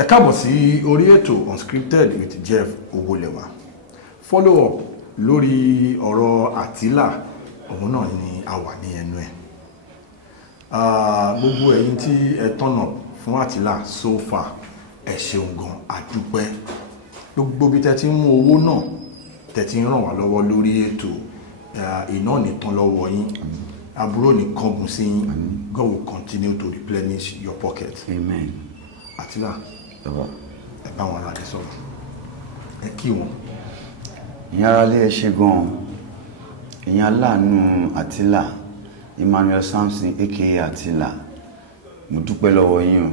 Ẹ káàbọ̀ sí orí ètò Unscripted with Jeff Owólẹ́wà. Follow up lórí ọ̀rọ̀ Àtílà, òun náà ni a wà ní ẹnu ẹ̀. Gbogbo ẹ̀yin tí ẹ tọ́nà fún Àtílà so far, ẹ ṣeun gan, a dúpẹ́. Gbogbo bí tẹ́ ti ń mú owó náà, tẹ́ ti ń ràn wá lọ́wọ́ lórí ètò, iná ní tán lọ́wọ́ yín, àbúrò ní kángun sí yín. God will continue to replenish your pocket. Amen. Àtílà, ẹ bá wọn aládé sọ̀rọ̀, ẹ kí wọn. Ìyẹn ara lé ẹ ṣe gan-an, ìyẹn aláàánú Àtílà, Emmanuel Samson aka Àtílà, mo dúpẹ́ lọ́wọ́ yín o.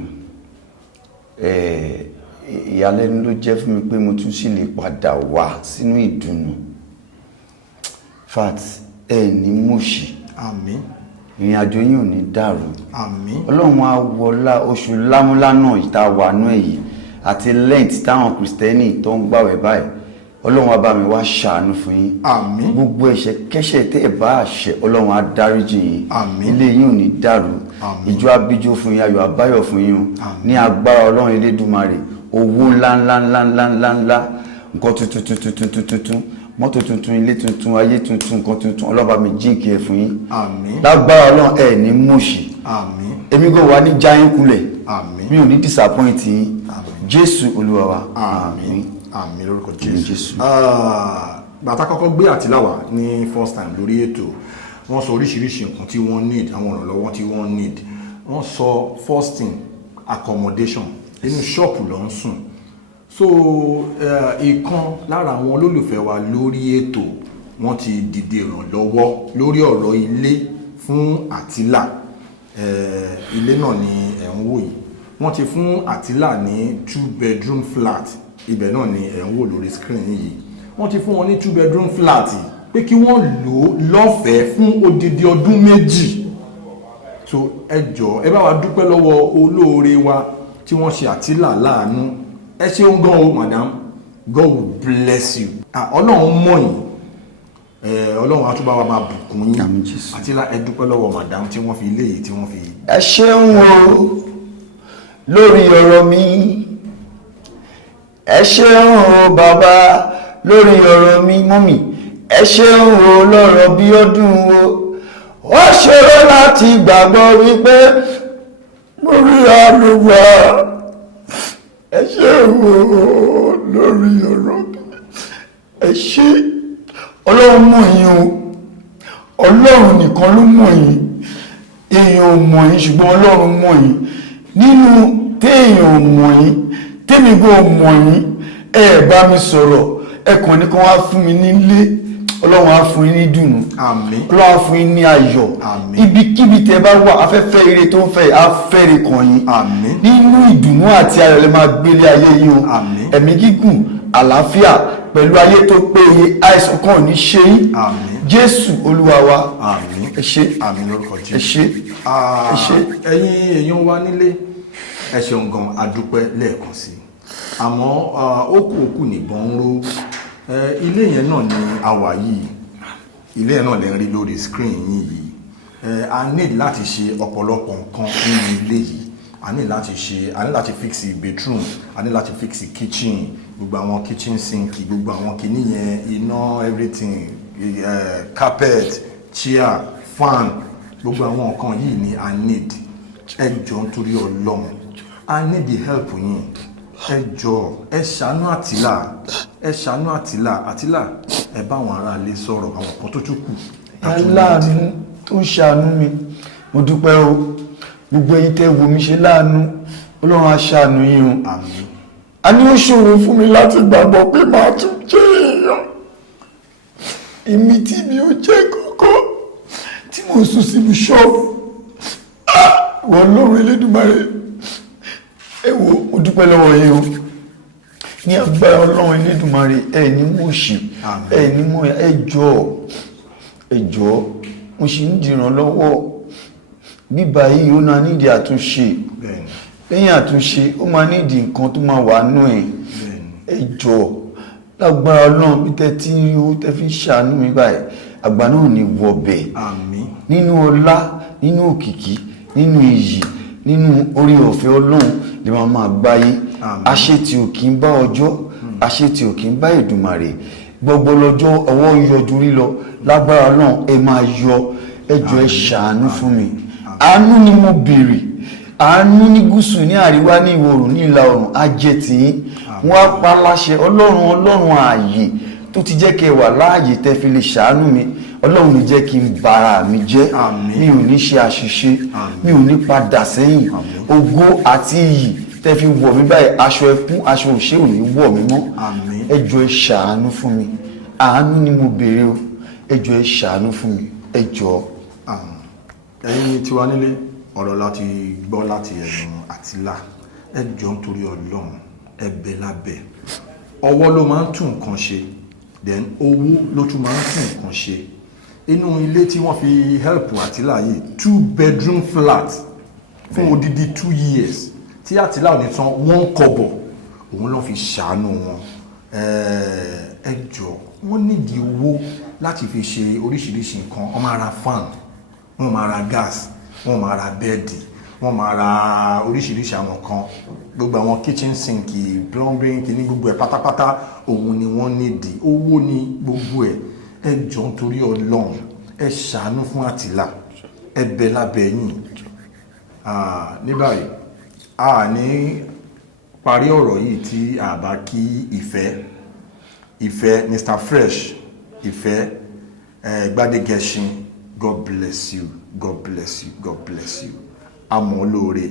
Ìyàlẹ́nu ló jẹ́ fún mi pé mo tún sì lè padà wá sínú ìdùnnú. Fact, ní mòṣì. Àmín. Ìrìn àjò yín ò ní dàrú. Àmín. Ọlọ́run á wọlá oṣù lámúlánà ìta wà nú èyí àti lẹ́ǹtì táwọn kìrìsìtẹ́nì tó ń gbàwẹ̀ báyìí. Ọlọ́run á bá mi wá ṣàánú fún yín. Àmín. Gbogbo ẹ̀ṣẹ̀ kẹ́ṣẹ̀ tẹ́ ẹ bá àṣẹ Ọlọ́run á dáríjì yín. Àmín. Ilé yín ò ní dàrú. Àmín. Ìjọ abíjó fún yín, ayọ̀ àbáyọ̀ fún yín o. Àmín. Ní agbára Ọlọ́run Elédùmarè, owó ńlá, nǹkan tuntun, mọ́tò tuntun, ilé tuntun, ayé tuntun, nǹkan tuntun, Ọlọ́ba mi jíǹkì ẹ̀ fún yín. Àmín. Lágbára Ọlọ́run ní mòṣì. Àmín. Èmi kò wá ní jáyín kulẹ̀. Àmín. Mi ò ní disappoint yín. Àmín. Jésù Olúwa wa. Àmín. Àmín lórúkọ Jésù. Jésù. Bàtà kọ́kọ́ gbé Àtílà wá ní first time lórí ètò. Wọ́n sọ oríṣiríṣi nǹkan tí wọ́n need, àwọn ìrànlọ́wọ́ tí wọ́n need. Wọ́n sọ first thing accommodation. Inú ṣọ́ọ̀pù ló ń sùn. So ìkan lára àwọn olólùfẹ́ wa lórí ètò, wọ́n ti dìde ìrànlọ́wọ́ lórí ọ̀rọ̀ ilé fún Àtílà. Ilé náà ni ẹ̀ ń wò yìí. Wọ́n ti fún Àtílà ní 2-bedroom flat. Ibẹ̀ náà ni ẹ̀ ń wò lórí screen yìí. Wọ́n ti fún wọn ní 2-bedroom flat pé kí wọ́n lò ó lọ́fẹ̀ẹ́ fún odidi ọdún 2. So ẹ jọ̀ọ́, ẹ bá wa dúpẹ́ lọ́wọ́ olóore wa tí wọ́n ṣe Àtílà láàánú. Ẹ ṣeun gan o madam, God will bless you. Ọlọ́run mọ̀ yín, Ọlọ́run á tún bá wa máa bùkún yín. Àmín Jésù. Àtílà, ẹ dúpẹ́ lọ́wọ́ madam tí wọ́n fi ilé yìí tí wọ́n fi. Ẹ ṣeun o lórí ọ̀rọ̀ mi. Ẹ ṣeun o bàbá lórí ọ̀rọ̀ mi mọ́mì. Ẹ ṣeun o lọ́rọ̀ bí ọdún o. Ó ṣòro láti gbàgbọ́ wípé mo rí àlùwà. Ẹ ṣeun o lórí ọ̀rọ̀ mi. Ẹ ṣé Ọlọ́run mọ̀ yín o. Ọlọ́run nìkan ló mọ̀ yín. Èèyàn ò mọ̀ yín ṣùgbọ́n Ọlọ́run mọ̀ yín. Nínú téèyàn ò mọ̀ yín, tèmi kò mọ̀ yín, ẹ bá mi sọ̀rọ̀, ẹ kàn ní kán wá fún mi nílé. Ọlọ́run á fún yín ní dùnnú. Àmín. Ọlọ́run á fún yín ní ayọ̀. Àmín. Ibikíbi tẹ́ bá wà, afẹ́fẹ́ ire tó ń fẹ́ á fẹ́re kàn yín. Àmín. Nínú ìdùnnú àti ayọ̀ lẹ máa gbélé ayé yín o. Àmín. Ẹ̀mí gígùn, àlàáfíà pẹ̀lú ayé tó péye, àìsàn kan ò ní ṣe yín. Àmín. Jésù Olúwa wa. Àmín. Ẹ ṣé. Àmín lórúkọ Jésù. Ẹ ṣé. Ẹ ṣé. Ẹ̀yin èèyàn wa nílé, ẹ ṣeun gan, a dúpẹ́ lẹ́ẹ̀kan sí. Àmọ́ ó kù nìbọn ń ró. Ilé yẹn náà ni a wà yìí. Ilé yẹn náà lè rí lórí screen yín yìí. A need láti ṣe ọ̀pọ̀lọpọ̀ nǹkan nínú ilé yìí. A ní láti fix bedroom, a ní láti fix kitchen, gbogbo àwọn kitchen sink, gbogbo àwọn kìíní yẹn, iná, everything, carpet, chair, fan, gbogbo àwọn nǹkan yìí ni a need. Ẹ jọ̀ọ́ nítorí Ọlọ́run, I need the help yín. Ẹ jọ̀ọ́, ẹ ṣàánú Àtílà. Àtílà, ẹ bá àwọn ará ilé sọ̀rọ̀, àwọn kan tó tún kù. Aláàánú tó ń ṣàánú mi, mo dúpẹ́ o. Gbogbo ẹ̀yin tẹ́ wò mí ṣe láàánú, Ọlọ́run á ṣàánú yín o. Àmín. A ní ó ṣòro fún mi láti gbàgbọ́ pé màá tún jẹ́ èèyàn. Èmi tí mi ò jẹ́ kọ́kọ́, tí mo sùn síbi ṣọ́ọ̀bù. Wọ́n lọ́rùn Elédùmarè. Ẹ wò, mo dúpẹ́ lọ́wọ́ yín o. Ní agbára Ọlọ́run Elédùmarè, ẹ ní mòṣì, ẹ ní mọ̀yà, ẹ jọ̀ọ́, mo ṣì ń dìrànlọ́wọ́. Bíbá yìí ó máa nídìí àtúnṣe. Lẹ́yìn àtúnṣe ó máa nídìí nǹkan tó máa wà nú ẹ̀. Ẹ jọ̀ọ́, lágbára Ọlọ́run bí tẹ́ tí rí owó tẹ́ fi ṣàánú mi báyìí, àgbà náà ní wọ̀bẹ̀. Àmín. Nínú ọlá, nínú òkìkí, nínú iyì, nínú orí ọ̀fẹ́ Ọlọ́run lè máa gbáyé. àṣetì ò kì í bá ọjọ́ àṣetì ò kì í bá Èdùmàrè gbogbo lọ́jọ́ ọwọ́ yọjú rí lọ lágbára náà ẹ máa yọ ẹjọ́ ẹ ṣàánú fún mi àánú ni mo béèrè àánú ní gúúsù ní àríwá ní ìwọ̀ oòrùn ní ìlà oòrùn á jẹ́ tiyín wọ́n á pa láṣẹ ọlọ́run ààyè tó ti jẹ́ kẹ́ wà láàyè tẹ́ fi lè ṣàánú mi ọlọ́run ní jẹ́ kí n bara mi jẹ́ mi ò ní ṣe àṣìṣe mi ò ní padà sẹ́yìn ògo àti iyì tẹ́ fi wọ̀ mí báyìí aṣọ ẹkún aṣọ òṣè ò ní wọ̀ mí mọ́ ẹ jọ̀ọ́ ẹ ṣàánú fún mi àánú ni mo béèrè o ẹ jọ̀ọ́ ẹ ṣàánú fún mi ẹ jọ̀ọ́. ẹ̀yin tí wà nílé ọ̀rọ̀ láti gbọ́ láti ẹnu Àtìlá ẹ jọ̀ọ́ nítorí Ọlọ́run ẹ̀bẹ̀ lábẹ́ ọwọ́ ló máa ń tún nǹkan ṣe then owó ló tún máa ń tún nǹkan ṣe inú ilé tí wọ́n fi help Àtìlá yìí 2-bedroom flat fún odidi 2 years tí Àtìlá ò ní san 1 kọ́bọ̀ òun ló fi ṣàánú wọn ẹ jọ̀ọ́ wọ́n nídìí owó láti fi ṣe oríṣiríṣi nǹkan wọ́n máa ra fan wọ́n máa ra gas wọ́n máa ra bẹ́ẹ̀dì wọ́n máa ra oríṣiríṣi àwọn kan gbogbo àwọn kitchen sink plumbing kìíní gbogbo ẹ̀ pátápátá òun ni wọ́n nídìí owó ní gbogbo ẹ̀ ẹ jọ̀ọ́ nítorí Ọlọ́run ẹ ṣàánú fún Àtìlá ẹ bẹ̀ lábẹ́ yín ní báyìí a ní parí ọ̀rọ̀ yìí tí a bá kí ìfẹ́ Mr. Fresh ìfẹ́ Gbádégẹṣin God bless you God bless you God bless you àmọ́ olóore.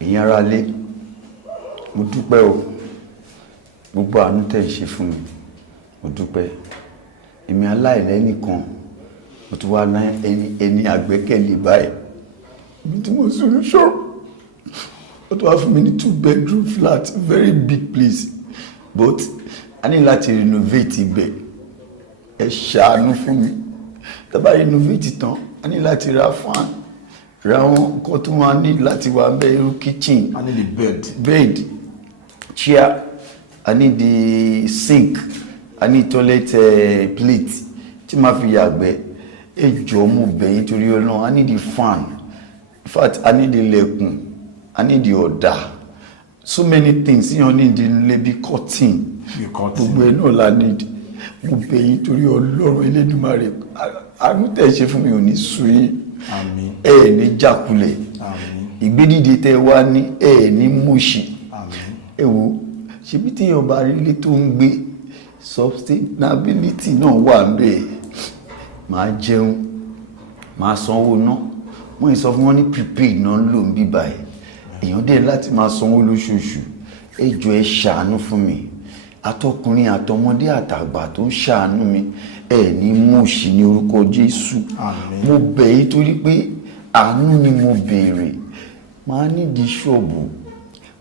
èyàn ara lé mo dúpẹ́ o gbogbo àánú tẹ́ ń ṣe fún mi mo dúpẹ́ èmi aláìlẹ́nìkan mo tún wá ná ẹni àgbẹ́kẹ̀lé báyìí ibi tí mo sùn ṣọ́ ó tún wá fún mi ní 2-bedroom flat very big place but a ní láti renovate ibẹ̀ ẹ ṣàánú fún mi tá bá renovate tán a ní láti ra fan ra wọn nǹkan tó máa ní láti wà ń bẹ irú kitchen I need a bed chair I need the sink I need toilet plate tí máa fi yàgbẹ́ ẹ jọ̀ọ́ mo bẹ̀ yín torí Ọlọ́run I need the fan in fact I need the ilẹ̀kùn I need the ọ̀dà so many things yíyan ní ìdílé bí cotton gbogbo ẹ̀ náà la need mo bẹ̀ yín torí Ọlọ́run Elédùmarè àánú tẹ́ ṣe fún mi ò ní sú yín àmín ẹ ní jákulẹ̀ àmín ìgbédìde tẹ́ wá ní ẹ ní múṣì àmín ẹ wo ṣebí téèyàn bá rí ilé tó ń gbé sustainability náà wà ń bẹ̀ máa jẹun máa sanwó náà wọ́n yìí sọ fún wọn ní prepaid náà ń lò ń bíbá ẹ̀ èèyàn dẹ̀ láti máa sanwó lóṣooṣù ẹ jọ̀ọ́ ẹ ṣàánú fún mi àtọkùnrin àtọmọdé àtàgbà tó ń ṣàánú mi ẹ ní múṣì ní orúkọ Jésù mo bẹ̀ yín torí pé àánú ni mo béèrè máa nídìí ṣọ́ọ̀bù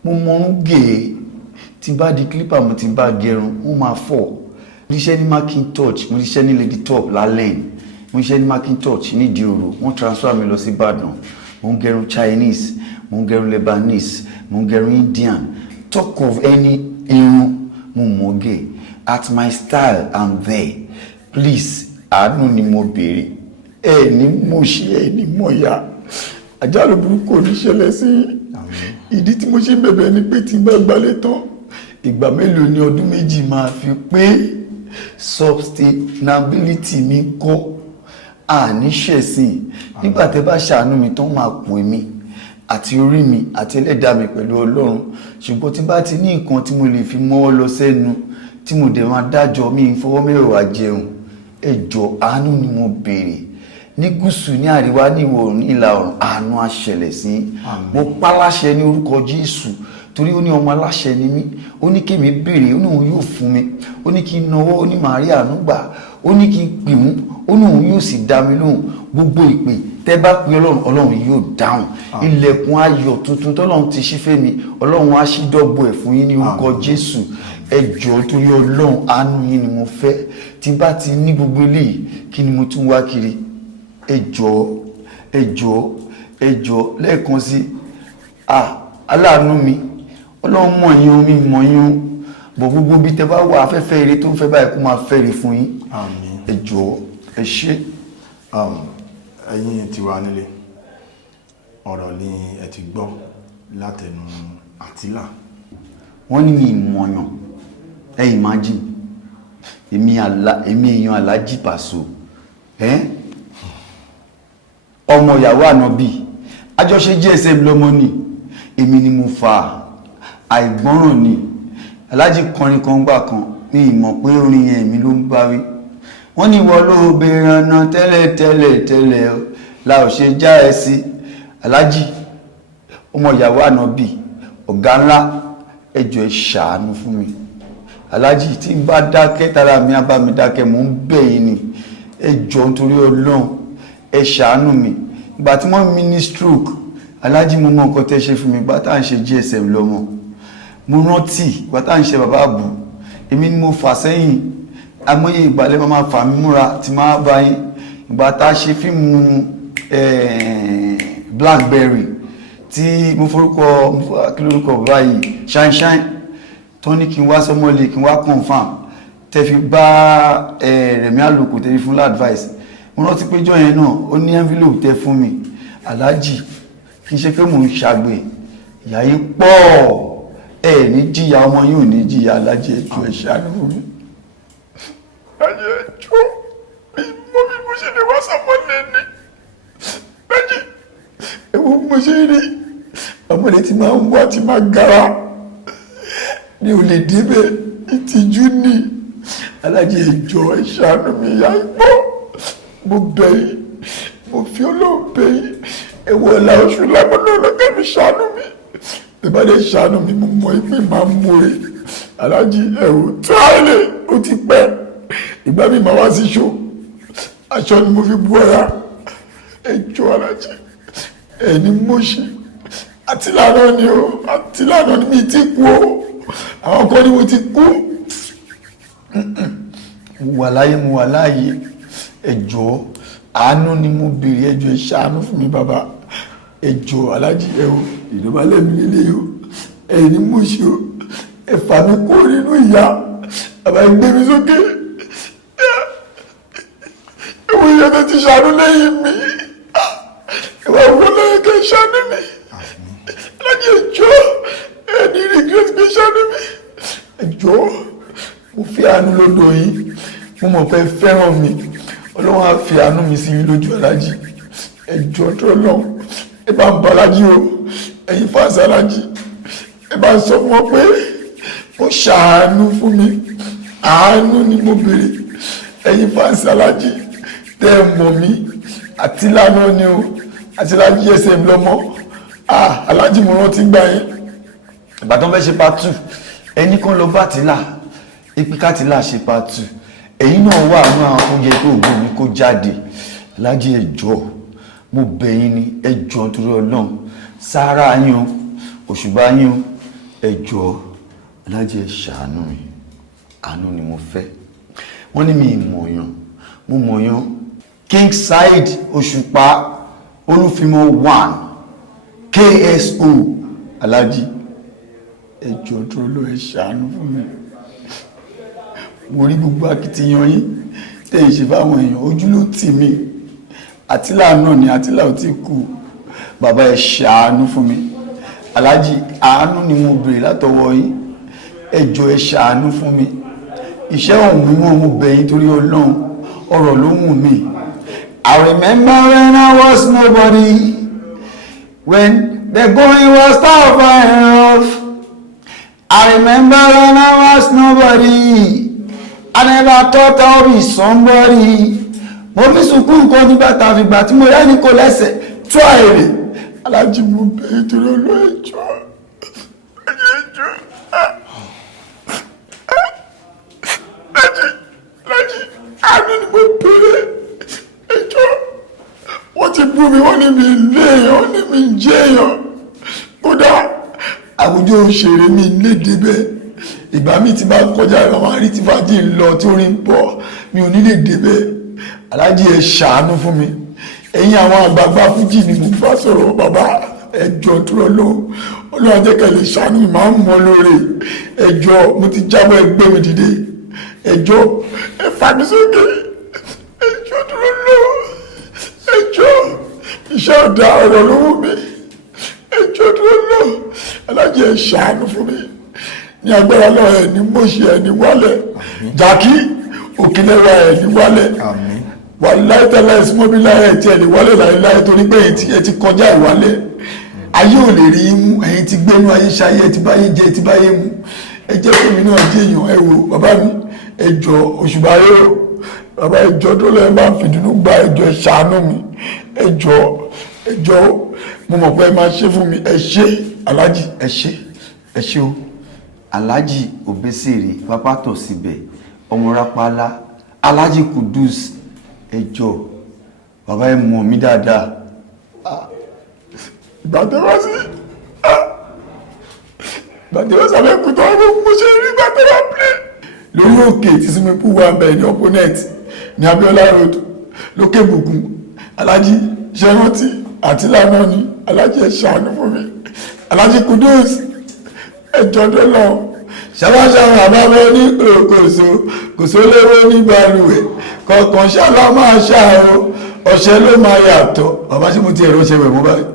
mo mọ̀ọ́rún gèè tí bá di clipper mo ti bá gẹrun mo máa fọ̀ mo ṣiṣẹ́ ní Macintosh mo ṣiṣẹ́ ní Lady Top lálẹ́ mo ṣiṣẹ́ ní Macintosh ní Ìdí-Òro wọ́n transfer mi lọ sí Ìbàdàn mo ń gẹrun Chinese mo ń gẹrun Lebanese mo ń gẹrun Indian talk of any irun mo mọ̀ gẹ̀ at my style I'm there please àánú ni mo béèrè ẹ ní mo ṣe ẹ ní mo yá àjálù burúkú oníṣẹ̀lẹ̀ sí ìdí tí mo ṣe bẹ̀bẹ̀ ni pé tí bá gbalẹ̀ tán ìgbà mélòó ni ọdún méjì máa fi pé sustainability mi kọ́ àníṣẹ̀sìn nígbà tẹ́ bá ṣàánú mi tán máa pò mí àti orí mi àti ẹlẹ́dàá mi pẹ̀lú Ọlọ́run ṣùgbọ́n tí bá ti ní nǹkan tí mo lè fi mọ́wọ́ lọ sẹ́nu tí mo dẹ̀ máa dájọ́ mi fọwọ́ mẹ́wàá jẹun ẹ jọ̀ọ́ àánú ni mo béèrè ní gúúsù ní àríwá ní ìwọ̀ oòrùn ní ìlà oòrùn àánú á ṣẹlẹ̀ sí mo pa láṣẹ ní orúkọ Jésù torí ó ní ọmọ aláṣẹ ni mí ó ní kí mi béèrè ó ní òun yóò fún mi ó ní kí n nawọ́ ó ní màá rí àánú gbà ó ní kí n pè mú ó ní òun yóò sì dá mi lóhùn gbogbo ìpè tẹ́ bá pe Ọlọ́run yóò dáhùn ilẹ̀kùn ayọ̀ tuntun tọ́lọ́run ti ṣí fẹ́ mi Ọlọ́run á ṣí dọ́gbọ̀ ẹ̀ fún yín ní orúkọ Jésù ẹ jọ̀ọ́ torí Ọlọ́run àánú yín ni mo fẹ́ tí bá ti ní gbogbo eléyìí kí ni mo tún wá kiri ẹ jọ̀ọ́ ẹ jọ̀ọ́ ẹ jọ̀ọ́ lẹ́ẹ̀kan sí aláàánú mi Ọlọ́run mọ̀ yín omi mọ̀ yín bọ̀ gbogbo bí tẹ́ bá wà afẹ́fẹ́ eré tó ń fẹ́ báyìí kó máa fẹ́re fún yín ẹ jọ̀ọ́ ẹ ṣé. ẹ̀yin tí wà nílé ọ̀rọ̀ ni ẹ ti gbọ́ látẹnu Àtílà. wọ́n ní mi ìmọ̀yàn ẹ imagine èmi èèyàn Alhaji Paso ọmọ ìyàwó ànábì àjọṣe GSM lọ́mọ ni èmi ni mo fa àìgbọ́ràn ni Alhaji kọrin kan gbà kan mi ìmọ̀ pé orin yẹn èmi ló ń bá wí wọ́n ní wọ́n ló bèèrè ọ̀nà tẹ́lẹ̀ la ò ṣe já ẹ sí Alhaji ọmọ ìyàwó ànábì ọ̀gá ńlá ẹ jọ̀ọ́ ẹ ṣàánú fún mi Alhaji tí n bá dákẹ́ tara mi á bá mi dákẹ́ mò ń bẹ̀ yín ni ẹ jọ̀ọ́ nítorí Ọlọ́run ẹ ṣàánú mi ìgbà tí wọ́n mi ní stroke Alhaji mo mọ nǹkan tẹ́ ṣe fún mi ìgbà tá à ń ṣe GSM lọ́mọ mo rántí ìgbà tá à ń ṣe bàbá àbù èmi ni mo fà sẹ́yìn amóye ìgbàlẹ̀ máa fà mí múra tí máa bá yín ìgbà tá a ṣe fíìmù Blackberry tí mo forúkọ kí lórúkọ báyìí shine tó ní kí n wá sọmọlé kí n wá confam tẹ́ fi bá Rẹ̀mí Àlùkò tẹ́ fi fún advice mo rántí pé jọ yẹn náà ó ní envelope tẹ́ fún mi Alhaji kì í ṣe pé mò ń ṣàgbé ìyá yìí pọ̀ ní jìyà ọmọ yìí ò ní jìyà Alhaji ẹjọ́ ẹ ṣàánú fún mi. Alhaji ẹjọ́ mi mọ́ bí mo ṣe lè wá sọmọlé ní Alhaji ẹ̀wọ̀n mo ṣe rí ọmọdé tí máa ń wá tí máa gara ní o lè débẹ̀ ìtìjú ní Alhaji ẹjọ́ ẹ ṣàánú mi ìyá ìpọ́ mo bẹ̀ yín mo fi Ọlọ́run bẹ̀ yín ẹwọ́ ọ̀la oṣù lágbọ́nà ọlọ́gẹ́ mi ṣàánú mi ìbádẹ́ ṣàánú mi mo mọ̀ ìpín máa ń múre Alhaji ẹ̀wọ̀ tíráìlì ó ti pẹ́ ìgbà mi máa wá sí ṣó aṣọ ni mo fi bú ọ̀rá ẹjọ́ Alhaji ẹni mo ṣe Àtílà náà ni o Àtílà náà ni mi ti kú o àwọn kan ni mo ti kú mo wà láàyè ẹjọ́ àánú ni mo béèrè ẹjọ́ ẹ ṣàánú fún mi bàbá ẹjọ́ Alhaji ẹwọ ìdọ́bálẹ̀ mi lélẹ̀ o ẹni mo ṣe o ẹfà mi kó nínú ìyá bàbá ẹgbẹ́ mi sókè ẹwọ ìyá tó ti ṣàánú lẹ́yìn mi ẹwà òwò lẹ́yìn kẹ́ ṣàánú mi Alhaji ẹjọ́ ẹni regret pé ṣàánú mi ẹjọ́ mo fi àánú lọ́dọ̀ yìí mo mọ̀ pé fẹ́ràn mi Ọlọ́run á fi àánú mi sí yín lójú Alhaji ẹjọ́ tó lọ́wọ́ ẹ bá ń bá Alhaji o ẹ̀yin fáṣí Alhaji ẹ bá ń sọ fún wọn pé ó ṣàánú fún mi àánú ni mo béèrè ẹ̀yin fáṣí Alhaji tẹ́ ẹ mọ̀ mí Àtílà náà ni o Àtílà GSM lọ́mọ Alhaji mo rántí gbà yín ìbátan fẹ́ ṣe part 2 ẹni kan lọ bá Àtílà ipi k'Àtílà ṣe part 2 èyí náà wà ní àwọn tó yẹ kí ògbó mi kó jáde Alhaji ẹjọ́ mo bẹ̀ yín ní ẹjọ́ torí Ọlọ́run sáárà yín o òṣùbà yín o ẹjọ́ Alhaji ẹ ṣàánú mi àánú ni mo fẹ́ wọ́n ní mi ìmọ̀yàn mo mọ̀yàn King Saheed Òṣùpá Olúfimọ́ 1 KSO Alhaji ẹjọ́ torí Ọlọ́run ẹ ṣàánú fún mi mo rí gbogbo akitiyan yín tẹ́yìn ṣe fáwọn èèyàn ojú ló tì mí Àtílà náà ni Àtílà ò tí kú bàbá ẹ ṣàánú fún mi Alhaji àánú ni mo béèrè látọwọ́ yín ẹjọ́ ẹ ṣàánú fún mi iṣẹ́ ọ̀hún mímọ́ mo bẹ̀ yín torí Ọlọ́run ọ̀rọ̀ ló wù mí. I remember when I was nobody, when the going was tough and rough. I remember when I was nobody, I never thought I would be somebody. Mo fi sunkún nǹkan nígbà tá fi gbà tí mo rẹ́ni kò lẹ́sẹ̀ tó àìrè. Alhaji mo bẹ̀ yín torí Ọlọ́run ẹjọ́ Alhaji àánú ni mo béèrè ẹjọ́ wọ́n ti bú mi wọ́n ní mi léèyàn wọ́n ní mi jẹ́yàn kódà àwùjọ òṣèré mi léde bẹ́ẹ̀ ìgbà mi ti bá kọjá ìgbà máa rí tí fàájì ń lọ tí orin ń bọ̀ mi ò ní lè débẹ̀. Alhaji ẹ ṣàánú fún mi ẹ̀yin àwọn àgbààgbà fújì ni mo bá sọ̀rọ̀ bàbá ẹjọ́ tó lọ Ọlọ́run ajẹ́kẹ̀ lè ṣàánú mi máa ń mọ lóore ẹjọ́ mo ti jábọ̀ ẹgbẹ́ mi dìde ẹjọ́ ẹ fà mí sókè ẹjọ́ tó lọ ẹjọ́ iṣẹ́ ọ̀dà ọ̀rọ̀ ló wù mí ẹjọ́ tó lọ. alájí ẹ ṣàánú fún mi ní agbára náà ẹ ní mọ̀ṣẹ́ ẹ ní wálẹ̀ jàkí òkìlẹ̀wà ẹ ní wálẹ̀ wà láìtẹ́lẹ̀ ìsúnmọ́bílá ẹ tí ẹ ní wálẹ̀ láìláì torí pé ẹ ti kọjá ìwálẹ̀ ayé ò lè rí imú ẹ̀yin ti gbénú ayé ṣayé ẹ ti báyé jẹ ẹ ti báyé mu ẹ jẹ́ fún mi náà jẹ́ èèyàn ẹ wò bàbá mi ẹ jọ òṣùbà rẹ o bàbá ẹ jọ tó lẹ́yìn bá ń fìdúnú gba ẹ jọ ẹ ṣàánú mi ẹ jọ mo mọ̀ pé ẹ máa ṣe fún mi ẹ ṣe aláàjì ẹ ṣe o. Alhaji Obesere pápá tọ̀ síbẹ̀ ọmọ rápálá Alhaji Kudus ẹjọ́ bàbá ẹ mọ̀ mí dáadáa. ìgbàtẹ́wọ́ sábẹ́ kútọ́ ọmọ mo ṣe rí ìgbàtẹ́wọ́ plé lórí òkè tí swimming pool wà bẹ̀ ní opponent ní Abiola road lókè bùkún Alhaji ṣẹ́rántí àti lánàá ni Alhaji ẹ ṣàánú fún mi Alhaji Kudus ẹjọ́ tó lọ ṣàbáṣàwọn àbábọ́ ní kòsó lérò ní balùwẹ̀ kọ̀ọ̀kan ṣálá máa ṣàárò ọ̀ṣẹ́ ló máa yàtọ̀ bàbá tí mo ti ẹ̀rọ ṣe wẹ̀ mọ́ báyìí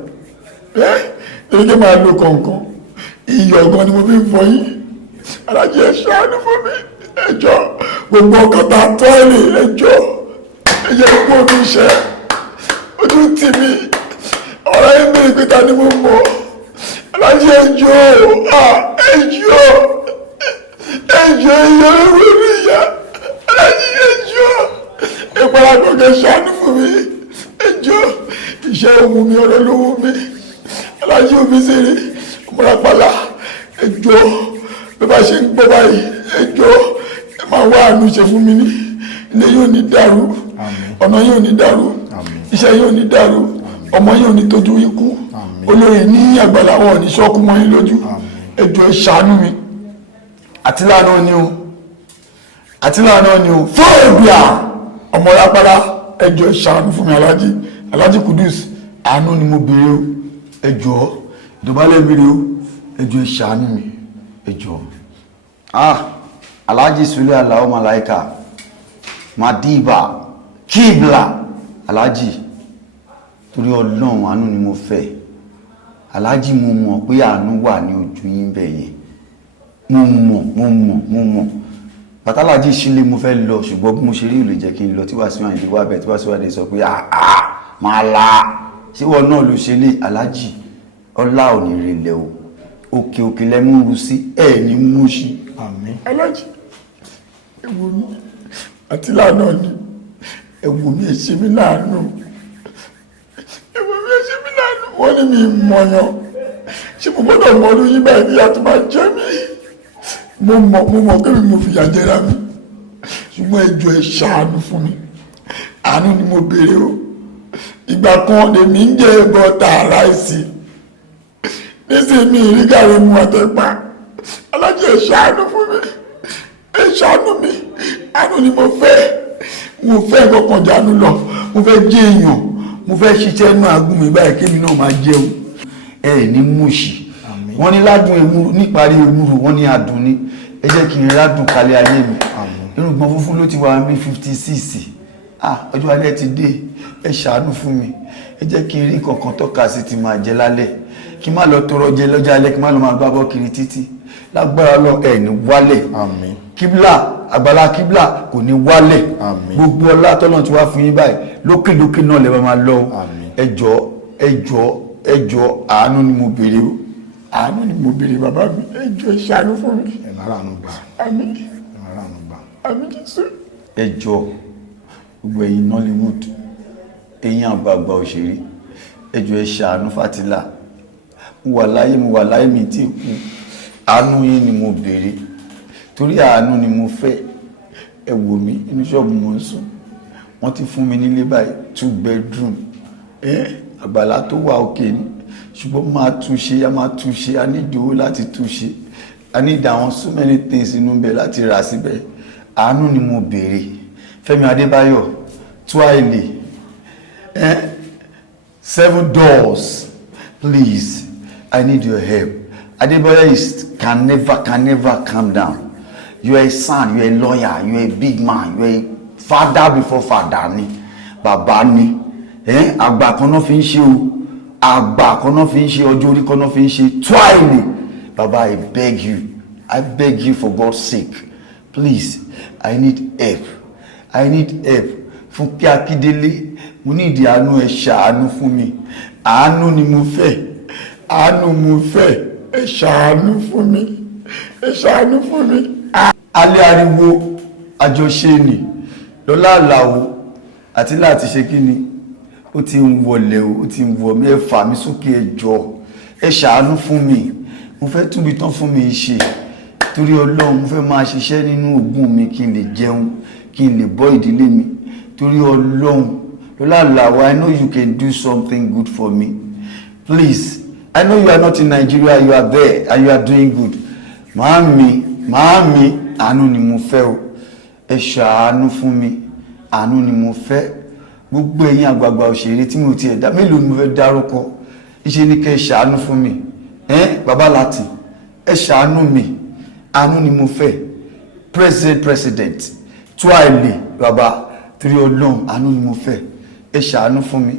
lórí kí máa lo kọ̀ọ̀kan iyọ̀ ọ̀gan ni mo fi ń fọ yín Alhaji ẹ ṣàánú fún mi ẹjọ́ gbogbo ọkọ̀ta tọ́ẹ̀lì ẹjọ́ ẹyẹ gbogbo omi iṣẹ́ ojú tì mí ọ̀rọ̀ yín mìíràn pé ta ni mo mọ̀ Alhaji ẹjọ́ lórí ìyá Alhaji ẹjọ́ ìparapọ̀kẹ́ ṣàánú fún mi ẹjọ́ iṣẹ́ ohun mi ọ̀rọ̀ lówó mi Alhaji Obesere ọmọlápàlà ẹjọ́ bí bá ṣe ń gbọ́ báyìí ẹjọ́ ẹ máa wá àánú ṣe fún mi ní ilé yóò ní dàrú ọ̀nà yóò ní dàrú iṣẹ́ yóò ní dàrú ọmọ yóò ní tójú ikú olóyè ní àgbàlá wọn ní ṣọ́kú mọ́ yín lójú ẹjọ́ ẹ ṣàánú mi àtìlànà ni o fún ẹ̀bíà ọmọ lápára ẹjọ́ ẹ ṣàánú fún mi Alhaji Kudus àánú ni mo béèrè o ẹjọ́ ìdọ̀bálẹ̀ mi rí o ẹjọ́ ẹ ṣàánú mi ẹjọ́. Alhaji Sule Alao Malaika Madiba Kibla Alhaji torí Ọlọ́run àánú ni mo fẹ́ Alhaji mo mọ̀ pé àánú wà ní ojú yín bẹ̀yẹn mo mọ̀ bàtàlájì sílé mo fẹ́ lọ ṣùgbọ́n bí mo ṣe rí ìlú jẹ́ kí n lọ tí Wasiu Ayinde wà bẹ̀ tí Wasiu Ayinde sọ pé máa la ṣé wọn náà ló ṣe lé Alhaji ọlá ò ní relẹ̀ o òkè lẹ́mú rú sí ẹ̀ ní mú sí. Alhaji ẹ̀wò mi àti lánàá ni ẹ̀wò mi ẹ̀ṣẹ̀ mi láàánú wọ́n ní mi mọ̀yàn ṣe mo gbọ́dọ̀ mọ̀ ọdún yí báyìí níyà tó máa jẹ́ mi mo mọ̀ kí mo fìyà jẹ́ra mi ṣùgbọ́n ẹjọ́ ẹ ṣàánú fún mi àánú ni mo béèrè o ìgbà kan lèmi ń jẹ bọ́tà ráìsì nísìnyí mi rí gàrí mu àtẹ̀pá Alhaji ẹ ṣàánú fún mi ẹ ṣàánú mi àánú ni mo fẹ́ kọkàn jánu lọ mo fẹ́ jẹ́ èèyàn mo fẹ́ ṣiṣẹ́ inú agún mi báyìí kémi náà máa jẹun ẹ ní múṣì wọ́n ní ládùn ewúro níparí ewúro wọ́n ní adùn ní ẹ jẹ́ kí n rádùn kalẹ̀ ayé mi irùngbọ̀n funfun ló ti wà ní 56 ọjọ́ alẹ́ ti dé ẹ ṣàánú fún mi ẹ jẹ́ kí n rí kankan tọ́ka sí ti máa jẹ lálẹ́ kí n má lọ tọrọ jẹ lọ́jọ́ alẹ́ kí n má lọ máa gbábọ́ kiri títí lágbára lọ ẹ ní wálẹ̀ kíbla àgbàlá kíbla kò ní wálẹ̀ gbogbo ọlá tọ́lọ́ ti wá fún yín báyìí lókè náà lè máa lọ ẹjọ́ àánú ni mo béèrè o àánú ni mo béèrè bàbá mi ẹjọ́ ìṣàánú fún mi àmín Jésù. ẹjọ́ gbogbo ẹ̀yin Nollywood ẹ̀yin àgbààgbà òṣèré ẹjọ́ ẹ ṣàánú Fàtílà mo wà láyé mi tí kú àánú yín ni mo béèrè torí àánú ni mo fẹ́ ẹ wò mí inú ṣọ́ọ̀bù mo ń sùn wọ́n ti fún mi nílé báyìí 2 bedroom àgbàlá tó wà òkè ní ṣùgbọ́n máa túnṣe a ní ìdíwó láti túnṣe a ní ìdáwọn so many things inú bẹ̀ láti rà síbẹ̀ àánú ni mo béèrè Fẹ́mi Adébáyọ̀ Túàìlì 7 doors please I need your help. Adébáyọ̀ can never calm down. You are a son, you are a lawyer, you are a big man, you are a father before father ni bàbá ni àgbà kan náà fi ń ṣe o àgbà kan náà fi ń ṣe ọjọ́ orí kan náà fi ń ṣe Túàìlì Baba, I beg you for God's sake, please, I need help Fúnkẹ́ Akíndélé, mo ní ìdí àánú, ẹ ṣàánú fún mi, àánú ni mo fẹ́, ẹ ṣàánú fún mi. Alẹ́ ariwo àjọṣe ni lọ́lá àlàó àti láti ṣe kí ni ó ti ń wọlé ó ti ń wọ mí, ẹ fà mí sókè, ẹ jọ̀ọ́ ẹ ṣàánú fún mi, mo fẹ́ túbi tán fún mi ṣe torí Ọlọ́run, mo fẹ́ máa ṣiṣẹ́ nínú ogún mi kí n lè jẹun, kí n lè bọ́ ìdílé mi torí Ọlọ́run. Lọ́lá àlàó, I know you can do something good for me, please. I know you are not in Nigeria, you are there and you are doing good. Màámi, àánú ni mo fẹ́ o, ẹ ṣàánú fún mi, àánú ni mo fẹ́. Gbogbo ẹ̀yin àgbààgbà òṣèré tí mo ti ẹ̀dá mélòó ni mo fẹ́ dárúkọ, iṣẹ́ ní kẹ́ ṣàánú fún mi. Bàbá Láti, ẹ ṣàánú mi, àánú ni mo fẹ́. President Tuale, bàbá torí Ọlọ́run, àánú ni mo fẹ́, ẹ ṣàánú fún mi.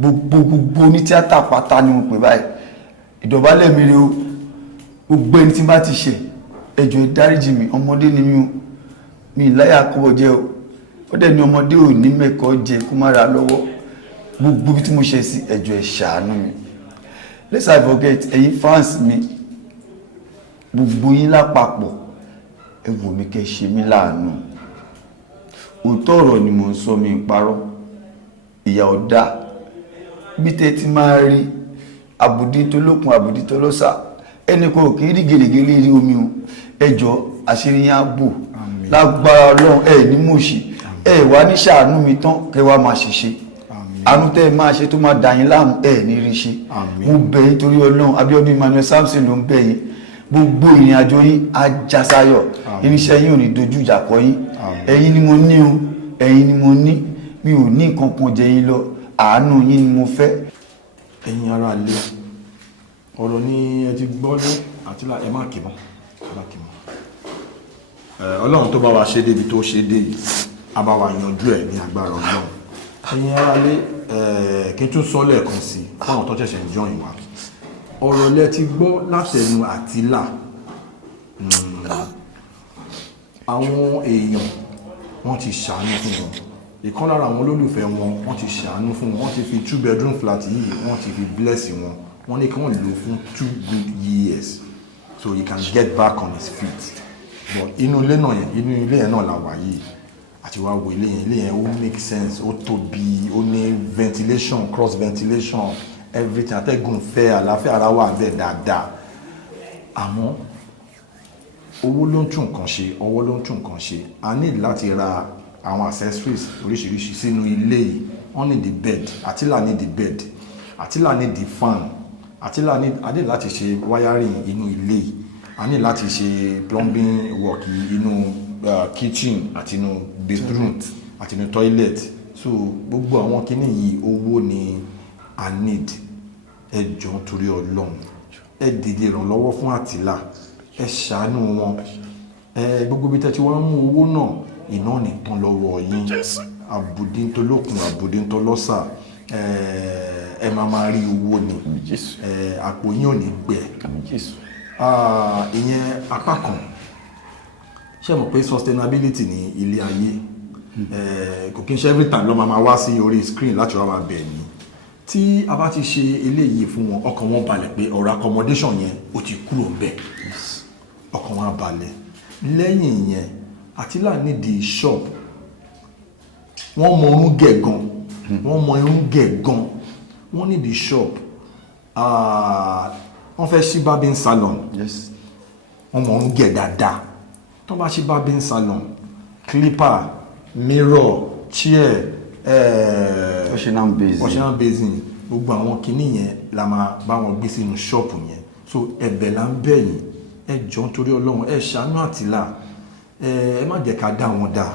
Gbogbo ní tíátà pátá ni mo pè báyìí, ìdọ̀bálẹ̀ mi rí o, gbogbo ẹni tí bá ti ṣe ẹ jọ̀ọ́ ẹ dáríjì mi, ọmọdé ni mi ìláyà kọ́bọ̀ jẹ́ o, ó dẹ̀ ní ọmọdé ò ní mẹ́kọ̀ọ́ jẹ kó má ra lọ́wọ́, gbogbo bí tí mo ṣe sí ẹ jọ̀ọ́ ẹ ṣàánú mi. Let's not forget, ẹ̀yin fans mi gbogbo yín lápapọ̀, ẹ wò mí kẹ́ ṣe mí láàánú, òótọ́ ọ̀rọ̀ ni mò ń sọ, mi ìparọ́, ìyà ọ̀dá bí tẹ́ ti máa rí àbùdí tó lókun àbùdí tó lọ́sà, ẹni kò kí rí gèlègèlè rí omi o, ẹ jọ̀ọ́ àṣírí yín á bò lágbára Ọlọ́run, ẹ ní mòṣì, ẹ wá ní ṣàánú mi tán kẹ́ wá máa ṣiṣẹ́, àánú tẹ́ máa ṣe tó máa dà yín láàmú, ẹ ní rí ṣe. Mo bẹ̀ yín torí Ọlọ́run, Abíọ́dún Emmanuel Samson ló ń bẹ̀ yín, gbogbo ìrìn àjò yín á já sáyọ̀, irinṣẹ́ yín ò ní dojú ìjà kọ yín, ẹ̀yin ni mo ní o, ẹ̀yin ni mo ní, mi ò ní nǹkan kan jẹ yín lọ, àánú yín ni mo fẹ́. Ẹ̀yin ará ilé, ọ̀rọ̀ ni ẹ ti gbọ́ lé àti ẹ má kì mọ́. Ọlọ́run tó bá wa ṣe débi tó ṣe dé yìí, a bá wa yanjú ẹ̀ ní agbára Ọlọ́run. Ẹ̀yin ará ilé, kí n tún sọ lẹ́ẹ̀kan sí fún àwọn tó ṣẹ̀ṣẹ̀ ń join wa, ọ̀rọ̀ lẹ ti gbọ́ látẹnu Àtílà. Àwọn èèyàn wọ́n ti ṣàánú fún wọn, ìkan lára àwọn olólùfẹ́ wọ́n ti ṣàánú fún wọn, wọ́n ti fi 2 bedroom flat yìí wọ́n ti fi bless wọ́n ní kí wọ́n lò fún 2 good years so he can get back on his feet. But inú ilé yẹn náà la wà yìí, àti wá wo ilé yẹn ó make sense, ó tóbi, ó ní ventilation, cross ventilation, everything, atẹ́gùn fẹ́, àlàáfíà ara wà bẹ́ẹ̀ dáadáa. Àmọ́ owó ló ń tún nǹkan ṣe, ọwọ́ ló ń tún nǹkan ṣe. A ní láti ra àwọn accessories oríṣiríṣi sínú ilé yìí. Wọ́n ní the bed, Àtílà ní the bed, Àtílà ní the fan, Àtílà ní a ní láti ṣe wiring inú ilé yìí, a ní láti ṣe plumbing work inú kitchen àti inú bedroom àti inú toilet. So gbogbo àwọn kinní yìí owó ni a need. Ẹ jọ̀ọ́ torí Ọlọ́run, ẹ dìde ìrànlọ́wọ́ fún Àtílà, ẹ ṣàánú wọn. Gbogbo bí tẹ́ ti wá mú owó náà, iná nìtàn lọ́wọ́ yín, àbùdí tó lókun àbùdí tó lọ́sà, ẹ máa rí owó ni, àpò yín ò ní gbẹ. Ìyẹn apá kan. Ṣé mọ̀ pé sustainability ní ilé ayé, kò kí n ṣe every time ló máa wá sí orí screen láti wá máa bẹ̀ ní. Tí a bá ti ṣe eléyìí fún wọn, ọkàn wọn balẹ̀ pé ọ̀rọ̀ accommodation yẹn ó ti kúrò ńbẹ̀, ọkàn wọn balẹ̀. Lẹ́yìn yẹn, Àtílà ní the shop, wọ́n mọ irun gẹ̀ gan, wọ́n ní the shop, wọ́n fẹ́ ṣí barbing salon, wọ́n mọ irun gẹ̀ dáadáa. Tó bá ṣí barbing salon, clipper, mirror, chair, washing basin, gbogbo àwọn kinní yẹn la máa bá wọn gbé sínú shop yẹn. So ẹ̀bẹ̀ là ń bẹ̀ yín, ẹ jọ̀ọ́ nítorí Ọlọ́run, ẹ ṣàánú Àtílà, ẹ má jẹ́ ká dá wọn dá.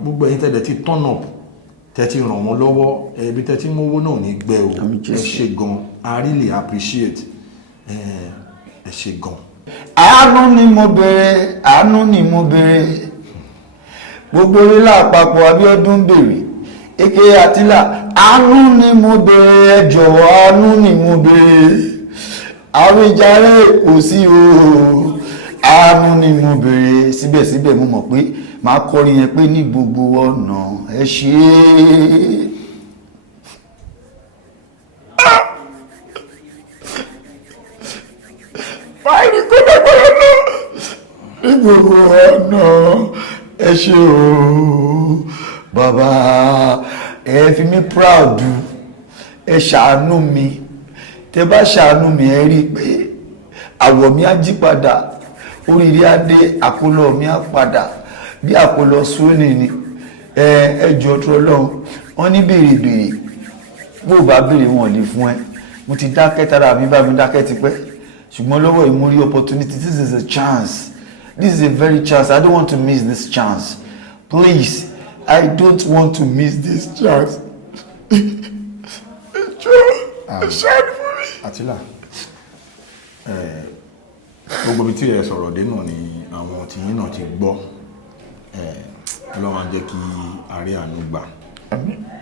Gbogbo ẹ̀yin tẹ́lẹ̀ ti turn up, tẹ́ ti ràn wọ́n lọ́wọ́, ẹbí tẹ́ ti mówó náà ní gbẹ o, ẹ ṣe gan, I really appreciate, ẹ ṣe gan. Àánú ni mo béèrè, gbogbo orílẹ̀ àpapọ̀ Abíọ́dún béèrè, èké Àtílà, àánú ni mo béèrè, ẹ jọ̀wọ́ àánú ni mo béèrè, àwíjàre kò sí o àánú ni mo béèrè síbẹ̀síbẹ̀ mo mọ̀ pé màá kọrin yẹn pé ní gbogbo ọ̀nà ẹ ṣé. báyìí kó dẹ́gbẹ̀rẹ̀ lọ ní gbogbo ọ̀nà ẹ ṣé o bàbá ẹ fi mí proud ẹ ṣàánú mi tẹ bá ṣàánú mi ẹ rí i pé àwọ̀ mi á jí padà oríire á dé àkólọ mi á padà bí àkólọ sóní ni ẹjọ́ tó lọ́hùn wọ́n ní béèrè bó bá béèrè wọn lè fún ẹ mo ti dákẹ́ tára mi bá mi dákẹ́ tipẹ́ ṣùgbọ́n lọ́wọ́ ìmúrí opportunity this is a chance. This is a very chance. I don't want to miss this chance. Please, I don't want to miss this chance. Àtìlà, gbogbo bí tí ẹ sọ̀rọ̀ dé náà ni àwọn tìyín náà ti gbọ́. Ọlọ́run á jẹ́ kí a rí àánú gbà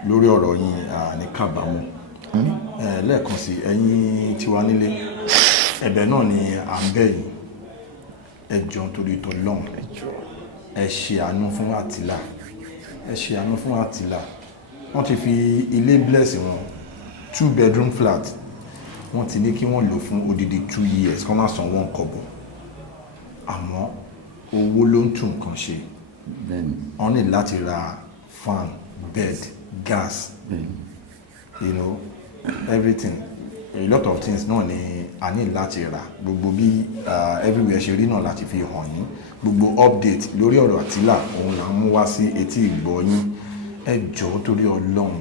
lórí ọ̀rọ̀ yín ní kábàámọ̀. Lẹ́ẹ̀kan sí ẹ̀yin tiwa nílé ẹ̀bẹ̀ náà ni à ń bẹ̀ yín. Ẹ jọ̀ọ́ torí t'Ọlọ́run ẹ ṣe àánú fún Àtìlà ẹ ṣe àánú fún Àtìlà wọ́n ti fi ilé bless wọn 2 bedroom flat wọ́n ti ní kí wọ́n lò fún odidi 2 years kọ́ máa san wọ́n kọ́bọ̀ àmọ́ owó ló ń tún nǹkan ṣe wọ́n ní láti ra fan bed gas you know everything a lot of things náà ni a ní láti rà gbogbo bí everywhere ṣe rí náà láti fi hàn yín gbogbo update lórí ọ̀rọ̀ Àtìlà òun là ń mú wá sí etí ìgbọ́ yín ẹ jọ̀ọ́ torí Ọlọ́run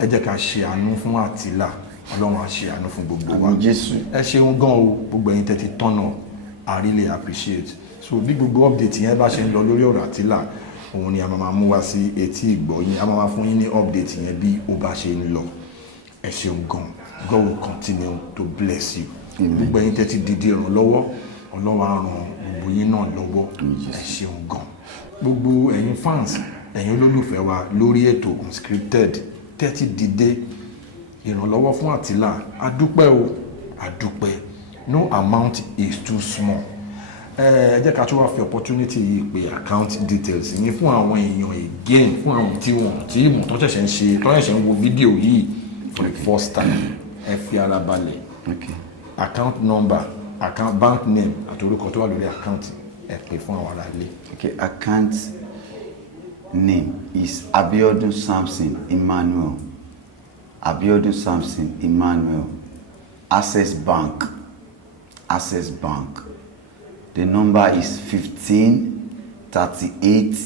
ẹ jẹ́ ká ṣe àánú fún Àtìlà Ọlọ́run á ṣe àánú fún gbogbo wa ẹ ṣeun gan o gbogbo ẹ̀yin tẹ́tí tọ́nà I really appreciate so bí gbogbo update yẹn bá ṣe ń lọ lórí ọ̀rọ̀ Àtìlà òun ni a máa mú wá sí etí ìgbọ́ yín a máa fún yín ní update yẹn bí ó bá ṣe ń lọ ẹ ṣeun gan God will continue to bless you. Gbogbo ẹ̀yin tẹ́tí dìde ìrànlọ́wọ́ Ọlọ́run á ràn gbogbo yín náà lọ́wọ́ ẹ ṣeun gan. Gbogbo ẹ̀yin fans ẹ̀yin olólùfẹ́ wa lórí ètò Unscripted tẹ́tí dìde ìrànlọ́wọ́ fún Àtìlà adúpẹ́ o adúpẹ́ no amount is too small. Ẹ jẹ́ ká tún wá fi opportunity yìí pé account details yín fún àwọn èèyàn again fún àwọn tí wọ́n tí ìmọ̀ tó ṣẹ̀ṣẹ̀ ń wo fídíò yìí for the first time. Ẹ fi ara balẹ̀ account number account bank name àti orúkọ tó wà lórí account ẹ pè fún àwọn ará ilé. Account name is Abiodun Samson Emmanuel. Abiodun Samson Emmanuel. Access Bank. The number is 15 38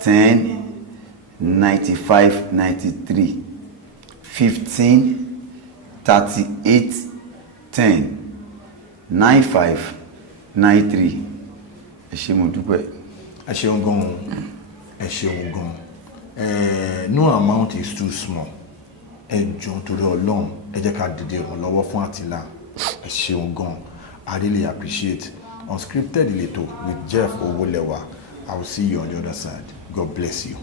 10 95 93. 15 38 10 95 93. ẹ ṣé mo dúpẹ́. ẹ ṣeun gan ẹ ṣeun gan no amount is too small ẹ jọ̀ọ́ torí Ọlọ́run ẹ jẹ́ ká dìde ìrànlọ́wọ́ fún Àtìlà ẹ ṣeun gan I really appreciate Unscripted Leto with Jeff Owolewa. I will see you on the other side. God bless you.